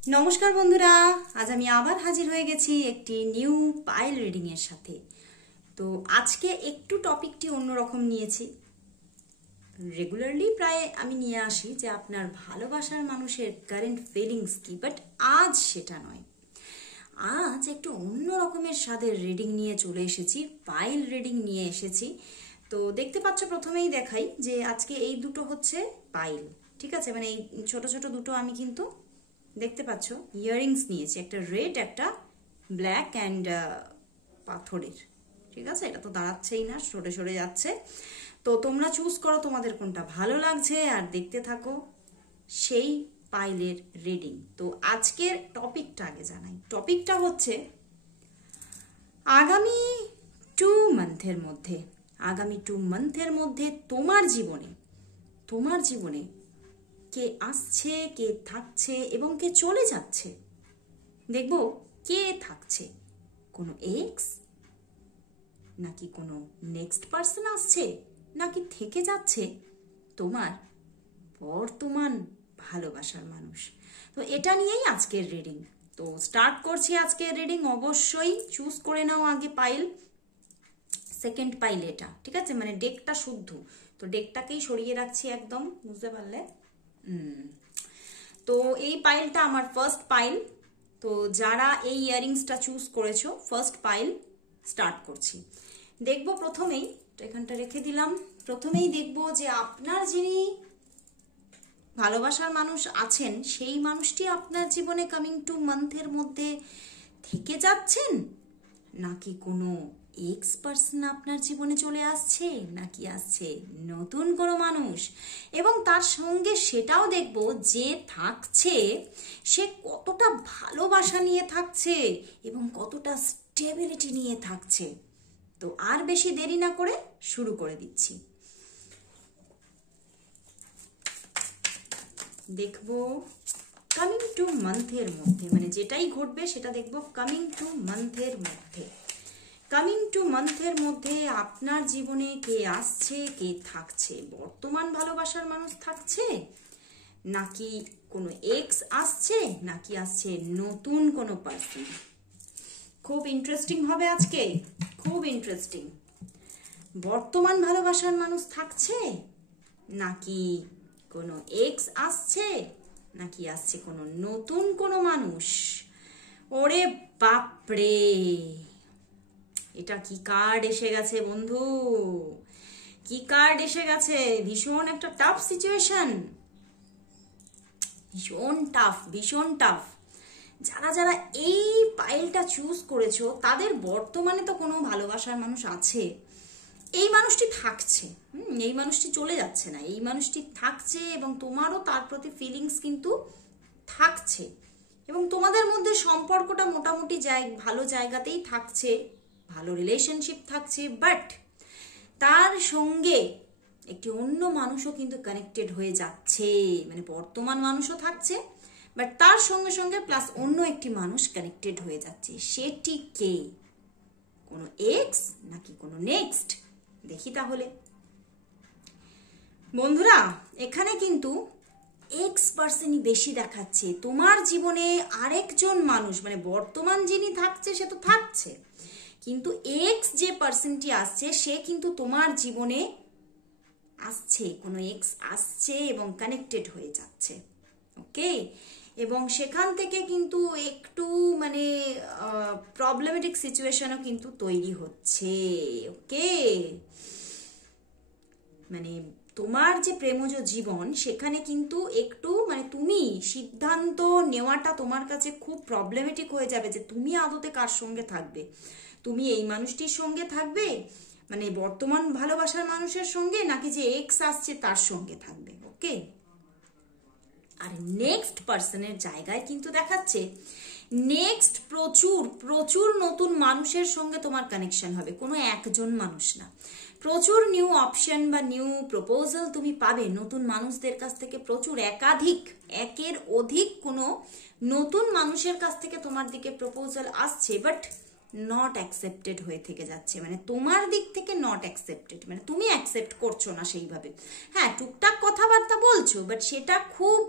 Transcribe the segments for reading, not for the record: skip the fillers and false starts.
নমস্কার বন্ধুরা, আজ আমি আবার হাজির হয়ে গেছি একটি নিউ পাইল রিডিং এর সাথে। তো আজকে একটু টপিকটি অন্যরকম নিয়েছি। রেগুলারলি প্রায় আমি নিয়ে আসি যে আপনার ভালোবাসার মানুষের কারেন্ট ফিলিংস কি, বাট আজ সেটা নয়। আজ একটু অন্য রকমের স্বাদের রিডিং নিয়ে চলে এসেছি, পাইল রিডিং নিয়ে এসেছি। তো দেখতে পাচ্ছ, প্রথমেই দেখাই যে আজকে এই দুটো হচ্ছে পাইল, ঠিক আছে? মানে এই ছোট ছোট দুটো আমি কিন্তু দেখতে পাচ্ছ ইয়াররিংস নিয়েছি, একটা রেড একটা ব্ল্যাক অ্যান্ড পাথরের, ঠিক আছে? এটা তো দাঁড়াচ্ছেই না, সরে সরে যাচ্ছে। তো তোমরা চুজ করো তোমাদের কোনটা ভালো লাগছে আর দেখতে থাকো সেই পাইলের রিডিং। তো আজকের টপিকটা আগে জানাই। টপিকটা হচ্ছে আগামী 2 মান্থের মধ্যে তোমার জীবনে কে আসছে, কে থাকছে এবং কে চলে যাচ্ছে। দেখব কে থাকছে, কোনো এক্স, নাকি কোনো নেক্সট পার্সন আসছে, নাকি থেকে যাচ্ছে তোমার বর্তমান ভালোবাসার মানুষ। তো এটা নিয়েই আজকের রিডিং। তো স্টার্ট করছি আজকের রিডিং। অবশ্যই চুজ করে নাও আগে পাইল, সেকেন্ড পাইল এটা, ঠিক আছে? মানে ডেকটা শুদ্ধ, তো ডেকটাকেই সরিয়ে রাখছি একদম, বুঝতে পারলে? তো এই পাইলটা আমার ফার্স্ট পাইল। তো যারা এই ইয়াররিংসটা চুজ করেছো, ফার্স্ট পাইল স্টার্ট করছি। দেখবো প্রথমেই, তো এখানটা রেখে দিলাম, প্রথমেই দেখবো যে আপনার যিনি ভালোবাসার মানুষ আছেন সেই মানুষটি আপনার জীবনে কামিং 2 মান্থের মধ্যে থেকে যাচ্ছেন, নাকি কোনো এক্স পার্সন আপনার জীবনে চলে আসছে, নাকি আসছে নতুন কোনো মানুষ। এবং তার সঙ্গে সেটাও দেখব যে থাকছে সে কতটা ভালোবাসা নিয়ে থাকছে এবং কতটা স্টেবিলিটি নিয়ে থাকছে। তো আর বেশি দেরি না করে শুরু করে দিচ্ছি। দেখবো কামিং 2 মান্থের মধ্যে, মানে যেটাই ঘটবে সেটা দেখবো কামিং 2 মান্থের মধ্যে আপনার জীবনে কে আসছে, কে থাকছে। বর্তমান ভালোবাসার মানুষ থাকছে, নাকি কোনো এক্স আসছে, নাকি আসছে নতুন কোনো পার্সন। খুব ইন্টারেস্টিং হবে আজকে, খুব ইন্টারেস্টিং। বর্তমান ভালোবাসার মানুষ থাকছে, নাকি কোনো এক্স আসছে, নাকি আসছে কোনো নতুন কোনো মানুষ। ওরে বাপরে, এটা কি কার্ড এসে গেছে বন্ধু, কি কার্ড এসে গেছে! ভীষণ একটা টাফ সিচুয়েশন, ভীষণ টাফ। যারা যারা এই পাইলটা চুজ করেছো তাদের বর্তমানে তো কোনো ভালোবাসার মানুষ আছে, এই মানুষটি থাকছে, এই মানুষটি চলে যাচ্ছে না, এই মানুষটি থাকছে এবং তোমারও তার প্রতি ফিলিংস কিন্তু থাকছে এবং তোমাদের মধ্যে সম্পর্কটা মোটামুটি ভালো জায়গাতেই থাকছে, ভালো রিলেশনশিপ থাকছে। বাট তার সঙ্গে একটি অন্য মানুষও কিন্তু কানেক্টেড হয়ে যাচ্ছে, মানে বর্তমান মানুষও থাকছে বাট তার সঙ্গে সঙ্গে প্লাস অন্য একটি মানুষ কানেক্টেড হয়ে যাচ্ছে। সেটি কে? কোনো এক্স নাকি কোনো নেক্সট? দেখি তাহলে বন্ধুরা, এখানে কিন্তু এক্স পার্সনই বেশি দেখাচ্ছে। তোমার জীবনে আরেকজন মানুষ, মানে বর্তমান যিনি থাকছে সে তো থাকছে, কিন্তু এক্স যে পার্সনটি আসছে সে কিন্তু তোমার জীবনে আসছে, কোনো এক্স আসছে এবং কানেক্টেড হয়ে যাচ্ছে, ওকে? এবং সেখান থেকে কিন্তু একটু মানে প্রবলেমেটিক সিচুয়েশনও কিন্তু তৈরি হচ্ছে, ওকে? মানে তোমার যে প্রেমজ জীবন সেখানে কিন্তু একটু মানে তুমি সিদ্ধান্ত নেওয়াটা তোমার কাছে খুব প্রবলেমেটিক হয়ে যাবে যে তুমি আদতে কার সঙ্গে থাকবে। তুমি এই মানুষটির সঙ্গে থাকবে, মানে বর্তমান ভালোবাসার মানুষের সঙ্গে, নাকি যে এক্স আসছে তার সঙ্গে থাকবে, ওকে? আর নেক্সট পার্সনের জায়গায় কিন্তু দেখাচ্ছে নেক্সট প্রচুর প্রচুর নতুন মানুষের সঙ্গে তোমার কানেকশন হবে, কোনো একজন মানুষ না। প্রচুর নিউ অপশন বা নিউ প্রপোজাল তুমি পাবে নতুন মানুষদের কাছ থেকে, প্রচুর একের অধিক কোনো নতুন মানুষের কাছ থেকে তোমার দিকে প্রপোজাল আসছে। বাট নট অ্যাকসেপ্টেড হয়ে থেকে যাচ্ছে, মানে তোমার দিক থেকে নট অ্যাকসেপ্টেড, মানে তুমি অ্যাকসেপ্ট করছো না সেইভাবে। হ্যাঁ, টুকটাক কথাবার্তা বলছো, বাট সেটা খুব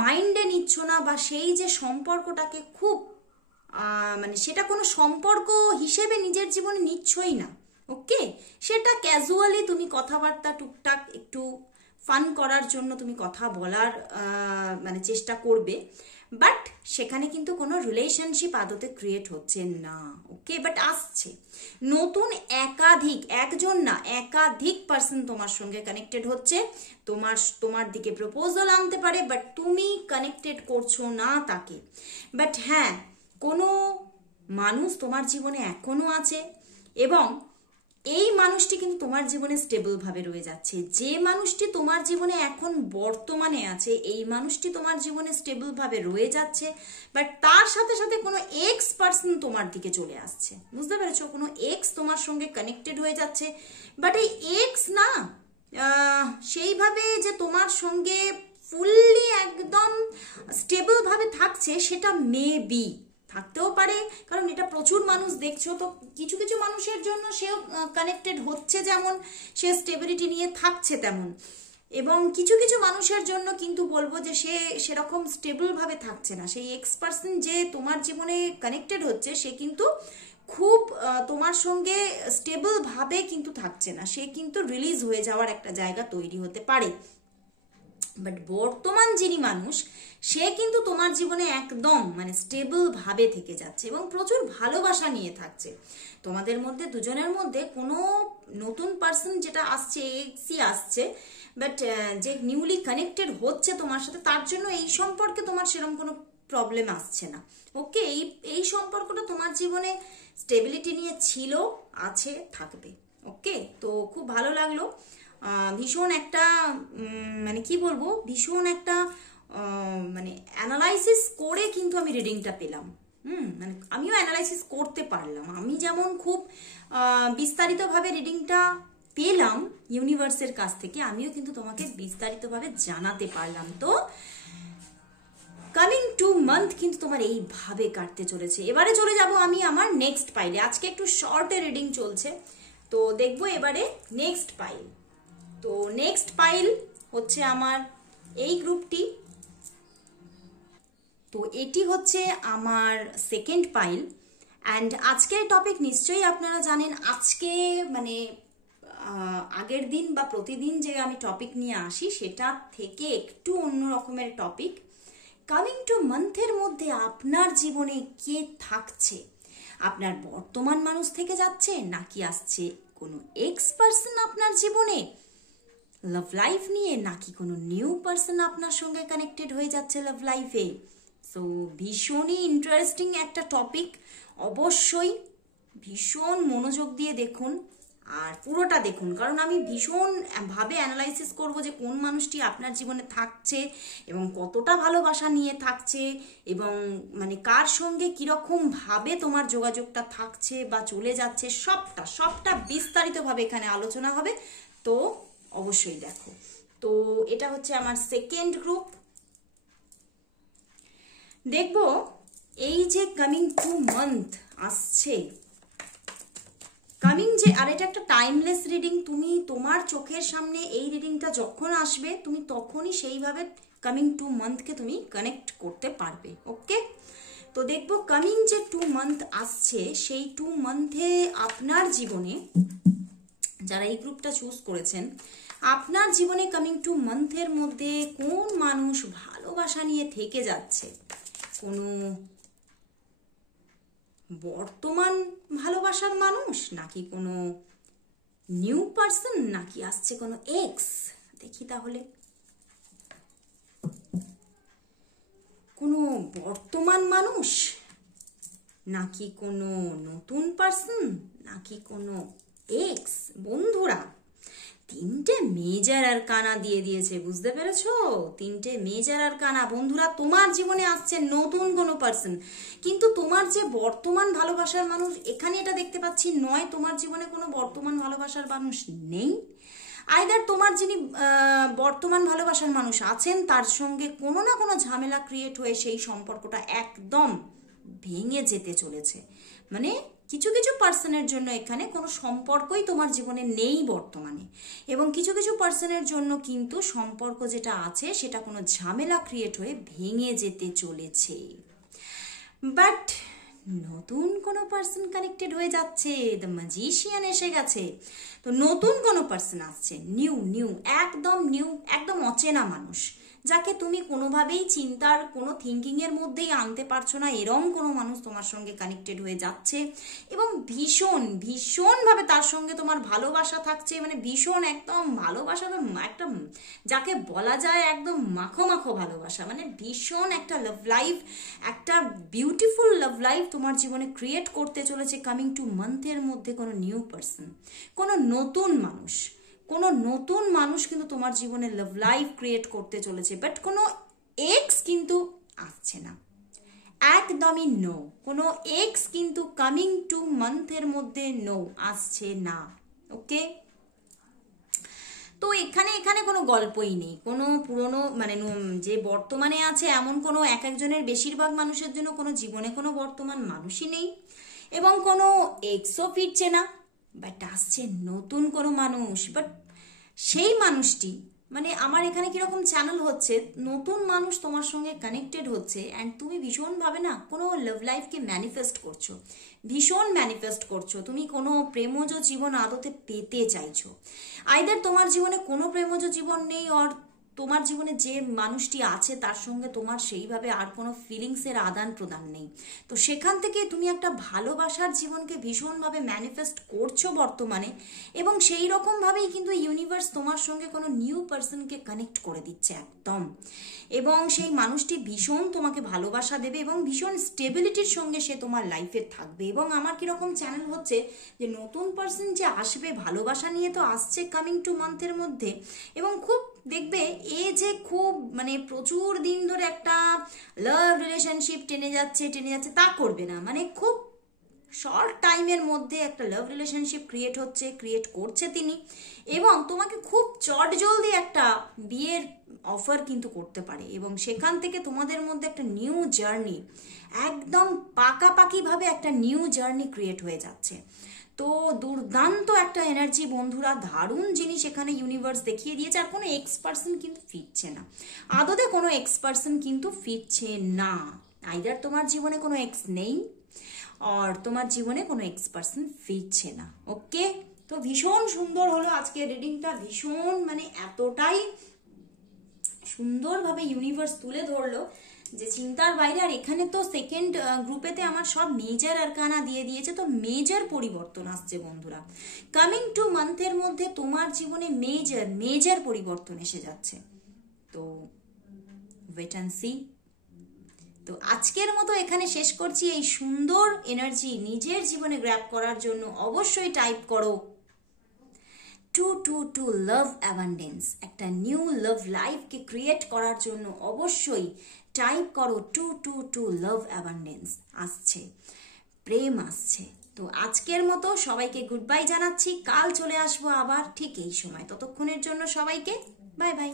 মাইন্ডে নিচ্ছ না, বা সেই যে সম্পর্কটাকে খুব মানে সেটা কোনো সম্পর্ক হিসেবে নিজের জীবনে নিচ্ছই না। ওকে, সেটা ক্যাজুয়ালি তুমি কথাবার্তা টুকটাক একটু ফান করার জন্য তুমি কথা বলার মানে চেষ্টা করবে, বাট সেখানে কিন্তু কোনো রিলেশনশিপ আদতে ক্রিয়েট হচ্ছে না। ওকে, বাট আসছে নতুন একাধিক, একজন না একাধিক পার্সন তোমার সঙ্গে কানেক্টেড হচ্ছে, তোমার দিকে প্রপোজাল আনতে পারে, বাট তুমি কানেক্টেড করছো না তাকে। বাট হ্যাঁ, কোনো মানুষ তোমার জীবনে এখনো আছে, এবং এই মানুষটি কিন্তু তোমার জীবনে স্টেবল ভাবে রয়ে যাচ্ছে। যে মানুষটি তোমার জীবনে এখন বর্তমানে আছে, এই মানুষটি তোমার জীবনে স্টেবল ভাবে রয়ে যাচ্ছে, বাট তার সাথে সাথে কোনো এক্স পার্সন তোমার দিকে চলে আসছে। বুঝতে পেরেছো? কোনো এক্স তোমার সঙ্গে কানেক্টেড হয়ে যাচ্ছে, বাট এই এক্স না সেইভাবে যে তোমার সঙ্গে ফুললি একদম স্টেবল ভাবে থাকছে, সেটা মেবি থাকতেও পারে, কারণ এটা প্রচুর মানুষ দেখছো তো। কিছু কিছু মানুষের জন্য সেও কানেক্টেড হচ্ছে, যেমন সে স্টেবিলিটি নিয়ে থাকছে তেমন, এবং কিছু কিছু মানুষের জন্য কিন্তু বলবো যে সে সেরকম স্টেবল ভাবে থাকছে না। সেই এক্স পার্সন যে তোমার জীবনে কানেক্টেড হচ্ছে, সে কিন্তু খুব তোমার সঙ্গে স্টেবল ভাবে কিন্তু থাকছে না, সে কিন্তু রিলিজ হয়ে যাওয়ার একটা জায়গা তৈরি হতে পারে। বাট বর্তমান যিনি মানুষ, সে কিন্তু তোমার জীবনে একদম মানে স্টেবল ভাবে থেকে যাচ্ছে এবং প্রচুর ভালোবাসা নিয়ে থাকছে। তোমাদের মধ্যে দুজনের মধ্যে কোনো নতুন পার্সন যেটা আসছে, এক্সই আসছে, বাট যে নিউলি কানেক্টেড হচ্ছে তোমার সাথে, তার জন্য এই সম্পর্কে তোমার সেরকম কোনো প্রবলেম আসছে না। ওকে, এই সম্পর্কটা তোমার জীবনে স্টেবিলিটি নিয়ে ছিল, আছে, থাকবে। ওকে, তো খুব ভালো লাগলো। ভীষণ একটা মানে কি বলবো, ভীষণ একটা মানে অ্যানালাইসিস করে কিন্তু আমি রিডিংটা পেলাম। মানে আমিও অ্যানালাইসিস করতে পারলাম। আমি যেমন খুব বিস্তারিতভাবে রিডিংটা পেলাম ইউনিভার্সের কাছ থেকে, আমিও কিন্তু তোমাকে বিস্তারিতভাবে জানাতে পারলাম। তো কামিং 2 মান্থ কিন্তু তোমার এইভাবে কাটতে চলেছে। এবারে চলে যাব আমি আমার নেক্সট পাইলে। আজকে একটু শর্টে রিডিং চলছে, তো দেখবো এবারে নেক্সট পাইল। তো নেক্সট পাইল হচ্ছে আমার এই গ্রুপটি, তো এটি হচ্ছে আমার সেকেন্ড পাইল। অ্যান্ড আজকের টপিক নিশ্চয়ই আপনারা জানেন। আজকে মানে আগের দিন বা প্রতিদিন যে আমি টপিক নিয়ে আসি, সেটা থেকে একটু অন্য রকমের টপিক। কামিং টু মান্থের মধ্যে আপনার জীবনে কে থাকছে? আপনার বর্তমান মানুষ থেকে যাচ্ছে, নাকি আসছে কোনো এক্স পার্সন আপনার জীবনে লাভ লাইফ নিয়ে, নাকি কোনো নিউ পার্সন আপনার সঙ্গে কানেক্টেড হয়ে যাচ্ছে লাভ লাইফে? সো ভীষণই ইন্টারেস্টিং একটা টপিক। অবশ্যই ভীষণ মনোযোগ দিয়ে দেখুন আর পুরোটা দেখুন, কারণ আমি ভীষণ ভাবে অ্যানালাইসিস করব যে কোন মানুষটি আপনার জীবনে থাকছে এবং কতটা ভালোবাসা নিয়ে থাকছে, এবং মানে কার সঙ্গে কিরকম ভাবে তোমার যোগাযোগটা থাকছে বা চলে যাচ্ছে, সবটা বিস্তারিতভাবে এখানে আলোচনা হবে। তো অবশ্যই দেখো। তো এটা হচ্ছে আমার সেকেন্ড গ্রুপ। দেখবো এই যে কামিং 2 মান্থ আসছে, কামিং যে, আর এটা একটা টাইমলেস রিডিং। তুমি তোমার চোখের সামনে এই রিডিংটা যখন আসবে, তুমি তখনই সেইভাবে কামিং 2 মান্থকে তুমি কানেক্ট করতে পারবে। ওকে, তো দেখবো কামিং যে 2 মান্থ আসছে, সেই 2 মান্থে আপনার জীবনে যারা এই গ্রুপটা চুজ করেছেন, আপনার জীবনে কামিং 2 মান্থের মধ্যে কোন মানুষ ভালোবাসা নিয়ে থেকে যাচ্ছে? কোনো বর্তমান ভালোবাসার মানুষ, নাকি কোনো নিউ পার্সন, নাকি আসছে কোনো এক্স? দেখি তাহলে, কোনো বর্তমান মানুষ, নাকি কোনো নতুন পার্সন, নাকি কোনো এক্স? বন্ধুরা, 3টে মেজর আর কানা দিয়ে দিয়েছে, বুঝতে পেরেছো? 3টে মেজর আর কানা। বন্ধুরা, তোমার জীবনে আসছে নতুন কোনো পার্সন, কিন্তু তোমার যে বর্তমান ভালোবাসার মানুষ, এখানে এটা দেখতে পাচ্ছি নয় তোমার জীবনে কোনো বর্তমান ভালোবাসার মানুষ নেই, আইদার তোমার যিনি বর্তমান ভালোবাসার মানুষ আছেন, তার সঙ্গে কোনো না কোনো ঝামেলা ক্রিয়েট হয়ে সেই সম্পর্কটা একদম ভেঙে যেতে চলেছে। মানে কিছু কিছু পার্সনের জন্য এখানে কোনো সম্পর্কই তোমার জীবনে নেই বর্তমানে, এবং কিছু কিছু পার্সনের জন্য কিন্তু সম্পর্ক যেটা আছে সেটা কোনো ঝামেলা ক্রিয়েট হয়ে ভেঙে যেতে চলেছে। বাট নতুন কোনো পার্সন কানেক্টেড হয়ে যাচ্ছে, দ্য ম্যাজিশিয়ান এসে গেছে। তো নতুন কোনো পার্সন আসছে, নিউ একদম অচেনা মানুষ, যাকে তুমি কোনোভাবেই চিন্তার কোনো থিঙ্কিংয়ের মধ্যেই আনতে পারছো না, এরম কোনো মানুষ তোমার সঙ্গে কানেক্টেড হয়ে যাচ্ছে এবং ভীষণভাবে তার সঙ্গে তোমার ভালোবাসা থাকছে, মানে ভীষণ একদম ভালোবাসা, একটা যাকে বলা যায় একদম মাখো মাখো ভালোবাসা, মানে ভীষণ একটা লাভ লাইফ, একটা বিউটিফুল লাভ লাইফ তোমার জীবনে ক্রিয়েট করতে চলেছে কামিং টু মান্থের মধ্যে। কোনো নিউ পার্সন, কোনো নতুন মানুষ কিন্তু তোমার জীবনে লাভ লাইফ ক্রিয়েট করতে চলেছে। বাট কোনো এক্স কিন্তু আসছে না, একদমই নো, কোনো এক্স কিন্তু কামিং টু মান্থের মধ্যে নো, আসছে না। ওকে, তো এখানে কোনো গল্পই নেই, কোনো পুরনো মানে যে বর্তমানে আছে এমন কোনো একজনের বেশিরভাগ মানুষের জন্য কোনো জীবনে কোনো বর্তমান মানুষই নেই, এবং কোনো এক্সও ফিরছে না। বাট আসছে নতুন কোনো মানুষ, বাট সেই মানুষটি মানে আমার এখানে কিরকম চ্যানেল হচ্ছে, নতুন মানুষ তোমার সঙ্গে কানেক্টেড হচ্ছে অ্যান্ড তুমি ভীষণভাবে না কোনো লাভ লাইফকে ম্যানিফেস্ট করছো, তুমি কোনো প্রেমজ জীবন আদতে পেতে চাইছো। আইদার তোমার জীবনে কোনো প্রেমজ জীবন নেই, আর তোমার জীবনে যে মানুষটি আছে তার সঙ্গে তোমার সেইভাবে আর কোনো ফিলিংসের আদান প্রদান নেই। তো সেখান থেকে তুমি একটা ভালোবাসার জীবনকে ভীষণভাবে ম্যানিফেস্ট করছো বর্তমানে, এবং সেই রকমভাবেই কিন্তু ইউনিভার্স তোমার সঙ্গে কোনো নিউ পার্সনকে কানেক্ট করে দিচ্ছে একদম, এবং সেই মানুষটি ভীষণ তোমাকে ভালোবাসা দেবে এবং ভীষণ স্টেবিলিটির সঙ্গে সে তোমার লাইফে থাকবে। এবং আমার কিরকম চ্যানেল হচ্ছে যে নতুন পার্সন যে আসবে ভালোবাসা নিয়ে, তো আসছে কামিং টু মান্থের মধ্যে, এবং খুব দেখবে এ যে খুব মানে প্রচুর দিন ধরে একটা লাভ রিলেশনশিপ টেনে যাচ্ছে তা করবে না, মানে খুব শর্ট টাইমের মধ্যে একটা লাভ রিলেশনশিপ ক্রিয়েট করছে তিনি, এবং তোমাকে খুব চটজলদি একটা বিয়ের অফার কিন্তু করতে পারে, এবং সেখান থেকে তোমাদের মধ্যে একটা নিউ জার্নি, একদম পাকাপাকিভাবে একটা নিউ জার্নি ক্রিয়েট হয়ে যাচ্ছে। তো দুর্দান্ত একটা এনার্জি বন্ধুরা, দারুণ জিনিস এখানে ইউনিভার্স দেখিয়ে দিয়েছে। আর কোনো এক্স পার্সন কিন্তু ফিরছে না, আদতে কোনো এক্স পার্সন কিন্তু ফিরছে না। আইদার তোমার জীবনে কোনো এক্স নেই, আর তোমার জীবনে কোনো এক্স পার্সন ফিরছে না। ওকে, তো ভীষণ সুন্দর হলো আজকের রিডিংটা, ভীষণ মানে এতটাই সুন্দরভাবে ইউনিভার্স তুলে ধরলো যে চিন্তার বাইরে। আর এখানে তো সেকেন্ড গ্রুপেতে আমার সব মেজর আরকানা দিয়ে দিয়েছে, তো মেজর পরিবর্তন আসছে বন্ধুরা কামিং টু মান্থের মধ্যে, তোমার জীবনে মেজর পরিবর্তন এসে যাচ্ছে। তো ওয়েট অ্যান্ড সি। তো আজকের মতো এখানে শেষ করছি। এই সুন্দর এনার্জি নিজের জীবনে গ্র্যাব করার জন্য অবশ্যই টাইপ করো 222 লাভ অ্যাবান্ডেন্স। একটা নিউ লাভ লাইফকে ক্রিয়েট করার জন্য অবশ্যই টাইপ করো 222 লাভ অ্যাবান্ডেন্স। আসছে, প্রেম আসছে। তো আজকের মতো সবাইকে গুড বাই জানাচ্ছি, কাল চলে আসবো আবার ঠিক এই সময়। ততক্ষণের জন্য সবাইকে বাই বাই।